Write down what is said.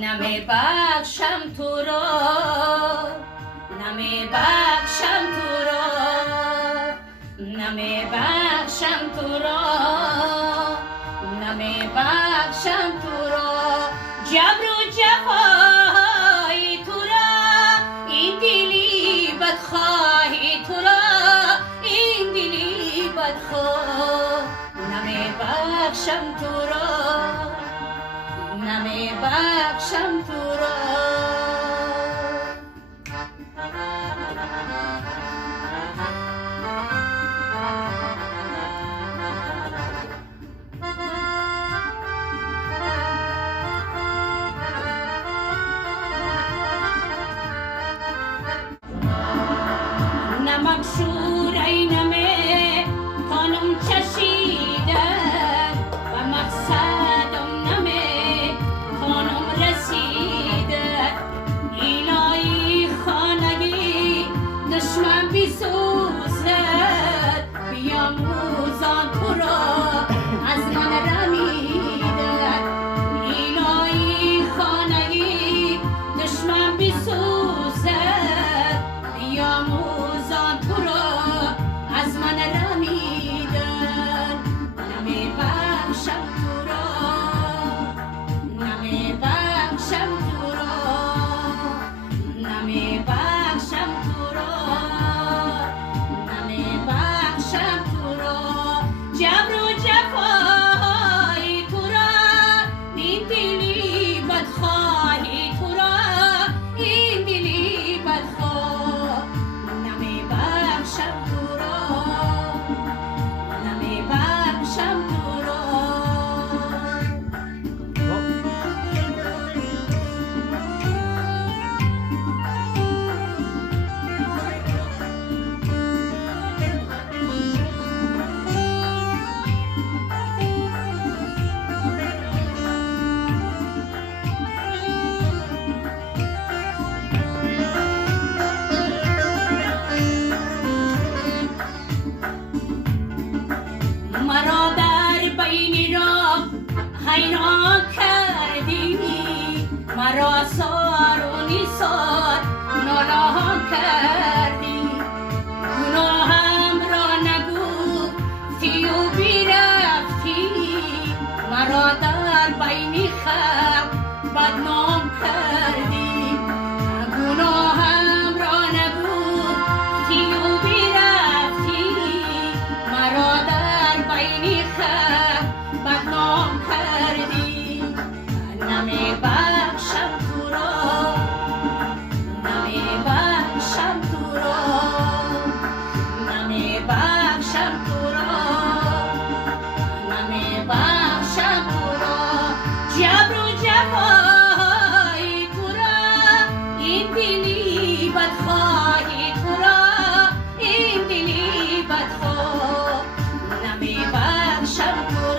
نمی بخشم تو را، نمی بخشم تو را، نمی بخشم تو را، نمی بخشم تو را. جبر و جفای تو را، این دلی بدخواهی تو را، این دلی بدخواه. نمی بخشم تو را، نمی بخشم تو را. نمک شوری نمی تانم چشیده و مقصدم نمی تانم رسیده. الهی خانگی دشمن بیسوزد، بیاموزان تو را از من رمیده. الهی خانگی دشمن بیسوزد، بیاموزان تو را از من رمیدن. نمی بخشم تو را، نمی بخشم تو را، نمی بخشم تو را، نمی بخشم تو را. جبر و جفای تو را، این دلی بدخواهی تو را، این دلی بدخواه. نمی بخشم تو را، نمی بخشم تو را. مرا در بین راه حیران کردی، مرا سار و نیسار نالان کردی. گناهم را نگفتی و بیرفتی، مرا در بین خلق بدنام کردی. گناهم را نگفتی و بیرفتی، مرا در بین خلق بدنام کردی. نمی بخشم تو را، نمی بخشم تو را، نمی بخشم تو را، نمی بخشم تو را. جبر و جفای تو را، این دلی بدخواهی تو را، این دلی بدخواه. نمی بخشم تو